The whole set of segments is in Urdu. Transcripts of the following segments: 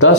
10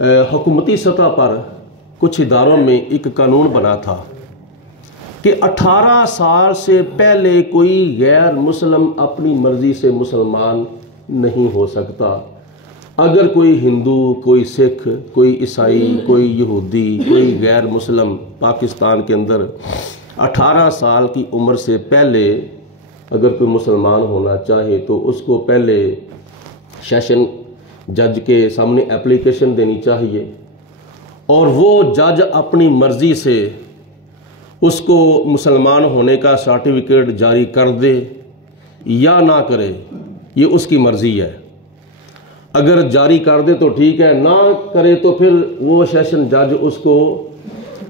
حکومتی سطح پر کچھ اداروں میں ایک قانون بنا تھا کہ 18 سال سے پہلے کوئی غیر مسلم اپنی مرضی سے مسلمان نہیں ہو سکتا۔ اگر کوئی ہندو، کوئی سکھ، کوئی عیسائی، کوئی یہودی، کوئی غیر مسلم پاکستان کے اندر 18 سال کی عمر سے پہلے اگر کوئی مسلمان ہونا چاہے تو اس کو پہلے سیشن جج کے سامنے اپلیکیشن دینی چاہیے، اور وہ جج اپنی مرضی سے اس کو مسلمان ہونے کا سرٹیفکیٹ جاری کر دے یا نہ کرے، یہ اس کی مرضی ہے۔ اگر جاری کر دے تو ٹھیک ہے، نہ کرے تو پھر وہ سیشن جج اس کو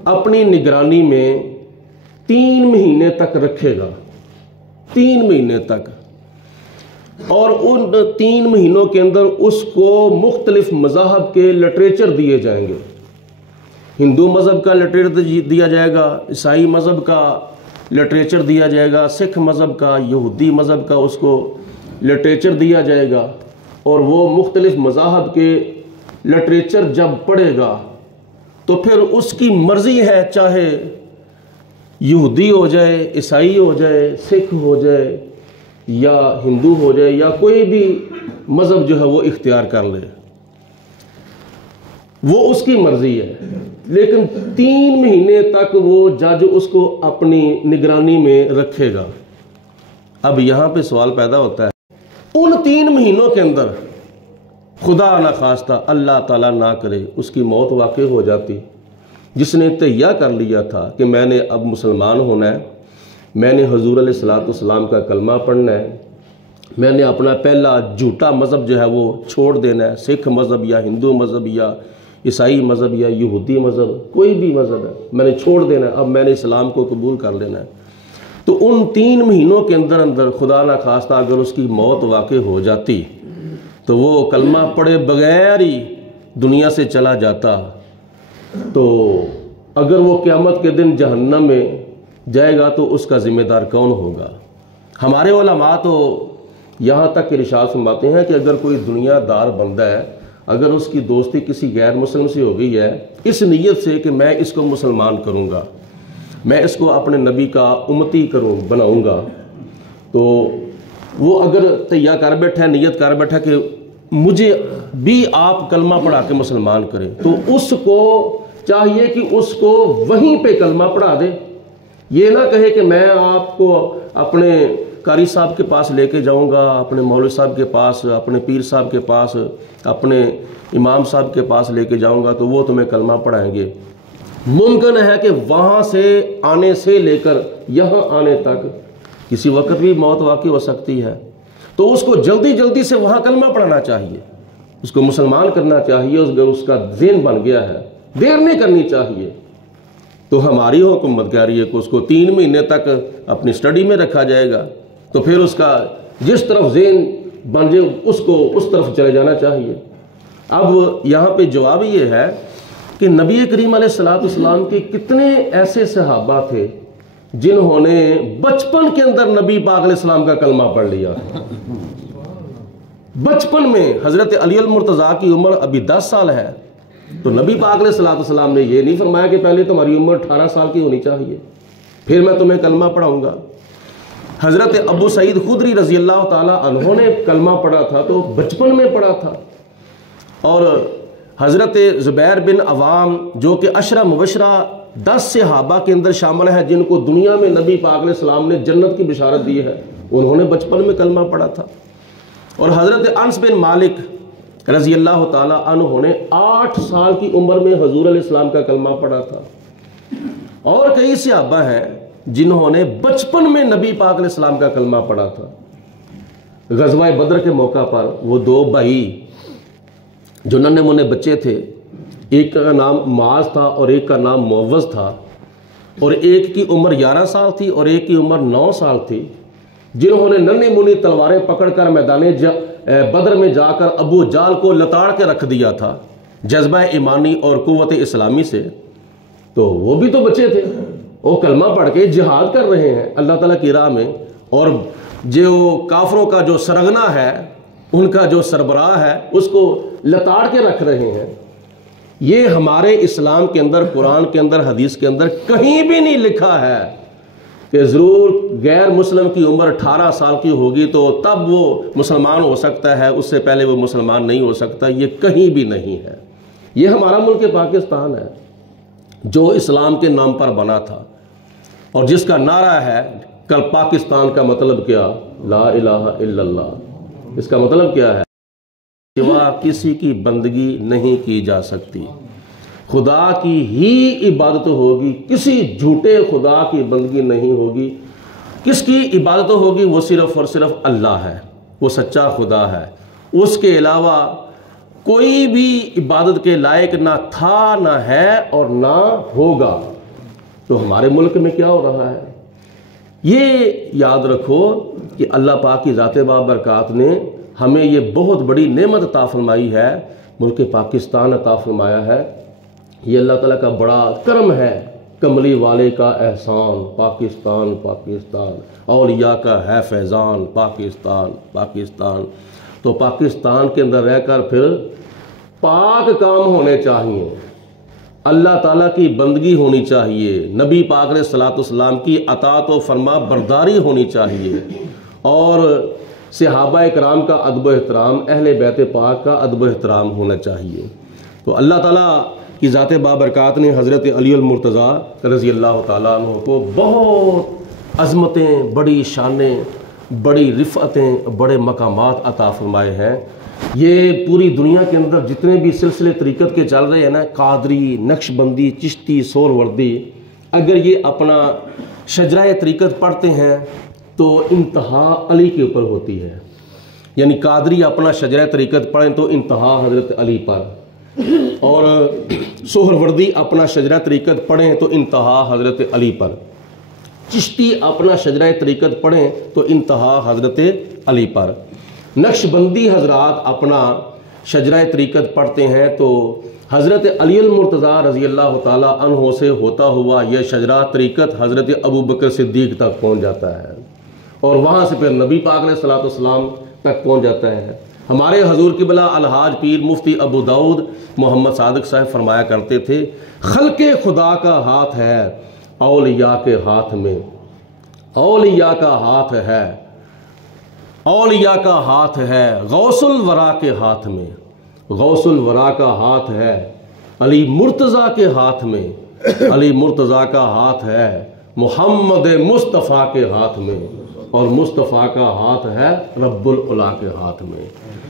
اپنی نگرانی میں 3 مہینے تک رکھے گا، 3 مہینے تک، اور ان 3 مہینوں کے اندر اس کو مختلف مذاہب کے لٹریچر دیے جائیں گے۔ ہندو مذہب کا لٹریچر دیا جائے گا، عیسائی مذہب کا لٹریچر دیا جائے گا، سکھ مذہب کا، یہودی مذہب کا اس کو لٹریچر دیا جائے گا، اور وہ مختلف مذاہب کے لٹریچر جب پڑھے گا تو پھر اس کی مرضی ہے، چاہے یہودی ہو جائے، عیسائی ہو جائے، سکھ ہو جائے یا ہندو ہو جائے یا کوئی بھی مذہب جو ہے وہ اختیار کر لے، وہ اس کی مرضی ہے، لیکن 3 مہینے تک وہ جج اس کو اپنی نگرانی میں رکھے گا۔ اب یہاں پہ سوال پیدا ہوتا ہے، ان 3 مہینوں کے اندر خدا نخواستہ اللہ تعالیٰ نہ کرے اس کی موت واقع ہو جاتی، جس نے تہیہ کر لیا تھا کہ میں نے اب مسلمان ہونا ہے، میں نے حضور علیہ السلام کا کلمہ پڑھنا ہے، میں نے اپنا پہلا جھوٹا مذہب جو ہے وہ چھوڑ دینا ہے، سکھ مذہب یا ہندو مذہب یا عیسائی مذہب یا یہودی مذہب، کوئی بھی مذہب ہے میں نے چھوڑ دینا ہے، اب میں نے اسلام کو قبول کر لینا ہے۔ تو ان 3 مہینوں کے اندر خدا نخواستہ اگر اس کی موت واقع ہو جاتی تو وہ کلمہ پڑھے بغیر ہی دنیا سے چلا جاتا، تو اگر وہ قیامت کے دن جہنم میں جائے گا تو اس کا ذمہ دار کون ہوگا؟ ہمارے علماء تو یہاں تک ارشاد فرماتے ہیں کہ اگر کوئی دنیا دار بندہ ہے، اگر اس کی دوستی کسی غیر مسلم سے ہو گئی ہے اس نیت سے کہ میں اس کو مسلمان کروں گا، میں اس کو اپنے نبی کا امتی بناؤں گا، تو وہ اگر تہیہ کر بیٹھا ہے، نیت کر بیٹھا کہ مجھے بھی آپ کلمہ پڑھا کے مسلمان کریں، تو اس کو چاہیے کہ اس کو وہیں پہ کلمہ پڑھا دے، یہ نہ کہے کہ میں آپ کو اپنے قاری صاحب کے پاس لے کے جاؤں گا، اپنے مولوی صاحب کے پاس، اپنے پیر صاحب کے پاس، اپنے امام صاحب کے پاس لے کے جاؤں گا تو وہ تمہیں کلمہ پڑھائیں گے۔ ممکن ہے کہ وہاں سے آنے سے لے کر یہاں آنے تک کسی وقت بھی موت واقع ہو سکتی ہے، تو اس کو جلدی جلدی سے وہاں کلمہ پڑھنا چاہیے، اس کو مسلمان کرنا چاہیے، اگر اس کا ذہن بن گیا ہے، دیر نہیں کرنی چاہیے۔ تو ہماری حکومت کہہ رہی ہے کہ اس کو 3 مہینے تک اپنی سٹڈی میں رکھا جائے گا، تو پھر اس کا جس طرف ذہن بن جائے اس کو اس طرف چلے جانا چاہیے۔ اب یہاں پہ جواب یہ ہے کہ نبی کریم علیہ السلام کے کتنے ایسے صحابہ تھے جنہوں نے بچپن کے اندر نبی پاک علیہ السلام کا کلمہ پڑھ لیا۔ بچپن میں حضرت علی المرتضیٰ کی عمر ابھی 10 سال ہے، تو نبی پاک علیہ السلام نے یہ نہیں فرمایا کہ پہلے تمہاری عمر 18 سال کی ہونی چاہیے پھر میں تمہیں کلمہ پڑھاؤں گا۔ حضرت ابو سعید خدری رضی اللہ تعالیٰ عنہ نے کلمہ پڑھا تھا تو بچپن میں پڑھا تھا، اور حضرت زبیر بن عوام جو کہ 10 مبشرہ 10 صحابہ کے اندر شامل ہے جن کو دنیا میں نبی پاک علیہ السلام نے جنت کی بشارت دی ہے، انہوں نے بچپن میں کلمہ پڑھا تھا، اور حضرت انس بن مالک رضی اللہ تعالیٰ عنہ نے 8 سال کی عمر میں حضور علیہ السلام کا کلمہ پڑھا تھا، اور کئی صحابہ ہیں جنہوں نے بچپن میں نبی پاک علیہ السلام کا کلمہ پڑھا تھا۔ غزوہ بدر کے موقع پر وہ 2 بھائی جو ننھے منے بچے تھے، ایک کا نام معاذ تھا اور ایک کا نام معوذ تھا، اور ایک کی عمر 11 سال تھی اور ایک کی عمر 9 سال تھی، جنہوں نے ننھی منی تلواریں پکڑ کر میدان بدر میں جا کر ابو جال کو لتاڑ کے رکھ دیا تھا جذبہ ایمانی اور قوت اسلامی سے۔ تو وہ بھی تو بچے تھے، وہ کلمہ پڑھ کے جہاد کر رہے ہیں اللہ تعالیٰ کی راہ میں، اور جو کافروں کا جو سرغنہ ہے، ان کا جو سربراہ ہے، اس کو لتاڑ کے رکھ رہے ہیں۔ یہ ہمارے اسلام کے اندر، قرآن کے اندر، حدیث کے اندر کہیں بھی نہیں لکھا ہے کہ ضرور غیر مسلم کی عمر 18 سال کی ہوگی تو تب وہ مسلمان ہو سکتا ہے، اس سے پہلے وہ مسلمان نہیں ہو سکتا۔ یہ کہیں بھی نہیں ہے۔ یہ ہمارا ملک پاکستان ہے جو اسلام کے نام پر بنا تھا، اور جس کا نعرہ ہے کل پاکستان کا مطلب کیا؟ لا الہ الا اللہ۔ اس کا مطلب کیا ہے؟ سوا کسی کی بندگی نہیں کی جا سکتی، خدا کی ہی عبادت ہوگی، کسی جھوٹے خدا کی بندگی نہیں ہوگی۔ کس کی عبادت ہوگی؟ وہ صرف اور صرف اللہ ہے، وہ سچا خدا ہے۔ اس کے علاوہ کوئی بھی عبادت کے لائق نہ تھا، نہ ہے اور نہ ہوگا۔ تو ہمارے ملک میں کیا ہو رہا ہے؟ یہ یاد رکھو کہ اللہ پاک کی ذات بابرکات نے ہمیں یہ بہت بڑی نعمت عطا فرمائی ہے، ملک پاکستان عطا فرمایا ہے۔ یہ اللہ تعالیٰ کا بڑا کرم ہے، کملی والے کا احسان۔ پاکستان پاکستان، اولیاء کا ہے فیضان، پاکستان پاکستان۔ تو پاکستان کے اندر رہ کر پھر پاک کام ہونے چاہیے، اللہ تعالیٰ کی بندگی ہونی چاہیے، نبی پاک علیہ الصلوۃ والسلام کی اطاعت و فرما برداری ہونی چاہیے، اور صحابہ اکرام کا ادب و احترام، اہل بیت پاک کا ادب و احترام ہونا چاہیے۔ تو اللہ تعالیٰ کی ذات بابرکات نے حضرت علی المرتضیٰ رضی اللہ تعالیٰ عنہ کو بہت عظمتیں، بڑی شانیں، بڑی رفعتیں، بڑے مقامات عطا فرمائے ہیں۔ یہ پوری دنیا کے اندر جتنے بھی سلسلے طریقت کے چل رہے ہیں نا، قادری، نقش بندی، چشتی، سہروردی، اگر یہ اپنا شجرہ طریقت پڑھتے ہیں تو انتہا علی کے اوپر ہوتی ہے۔ یعنی قادری اپنا شجرہ طریقت پڑھیں تو انتہا حضرت علی پر، اور سہروردی اپنا شجرہ طریقت پڑھیں تو انتہا حضرت علی پر، چشتی اپنا شجرہ طریقت پڑھیں تو انتہا حضرت علی پر، نقش بندی حضرات اپنا شجرہ طریقت پڑھتے ہیں تو حضرت علی المرتضیٰ رضی اللہ تعالیٰ عنہ سے ہوتا ہوا یہ شجرہ طریقت حضرت ابوبکر صدیق تک پہنچ جاتا ہے، اور وہاں سے پھر نبی پاک علیہ الصلوۃ والسلام تک پہنچ جاتا ہے۔ ہمارے حضور قبلہ الحاج پیر مفتی ابو داؤد محمد صادق صاحب فرمایا کرتے تھے، خلق خدا کا ہاتھ ہے اولیاء کے ہاتھ میں، اولیاء کا ہاتھ ہے، اولیاء کا ہاتھ ہے غوث الورا کے ہاتھ میں، غوث الورا کا ہاتھ ہے علی مرتضیٰ کے ہاتھ میں، علی مرتضیٰ کا ہاتھ ہے محمد مصطفیٰ کے ہاتھ میں، اور مصطفیٰ کا ہاتھ ہے رب العلا کے ہاتھ میں۔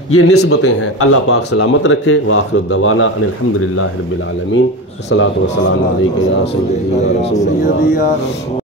یہ نسبتیں ہیں۔ اللہ پاک سلامت رکھے۔ وآخر دعوانا ان الحمدللہ رب العالمین، والصلاۃ والسلام علیک یا سیدی یا رسول اللہ۔